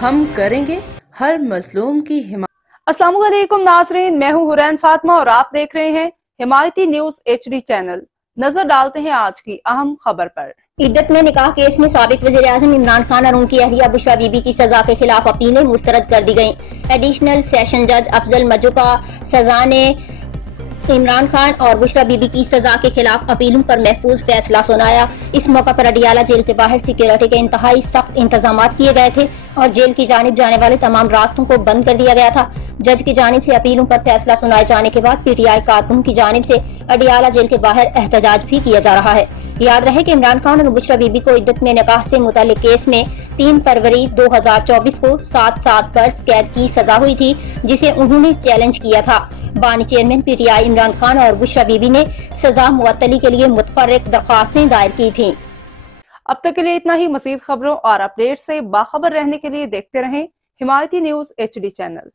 हम करेंगे हर मजलूम की हिमायत। अस्सलाम वालेकुम नाज़रीन, मैं हूँ हुरैन फातिमा और आप देख रहे हैं हिमायती न्यूज HD चैनल। नजर डालते हैं आज की अहम खबर पर। इद्दत में निकाह केस में साबिक वज़ीर आज़म इमरान खान और उनकी अहलिया बुशरा बीबी की सजा के खिलाफ अपीलें मुस्तरद कर दी गयी। एडिशनल सेशन जज अफजल मज्जू का सजा ने इमरान खान और बुशरा बीबी की सजा के खिलाफ अपीलों पर महफूज फैसला सुनाया। इस मौका पर अडियाला जेल के बाहर सिक्योरिटी के इंतहाई सख्त इंतजाम किए गए थे और जेल की जानिब जाने वाले तमाम रास्तों को बंद कर दिया गया था। जज की जानिब से अपीलों पर फैसला सुनाए जाने के बाद PTI कारकुन की जानिब से अडियाला जेल के बाहर एहतजाज भी किया जा रहा है। याद रहे कि इमरान खान और बुशरा बीबी को इद्दत में निकाह से मुतालिक केस में 3 फरवरी 2024 को 7 बरस कैद की सजा हुई थी, जिसे उन्होंने चैलेंज किया था। बानी चेयरमैन PTI इमरान खान और बुशरा बीबी ने सजा मुअत्तली के लिए मुतफर्रिक दरख्वास्तें दायर की थी। अब तक के लिए इतना ही। मज़ीद खबरों और अपडेट से बाखबर रहने के लिए देखते रहें हिमायती न्यूज HD चैनल।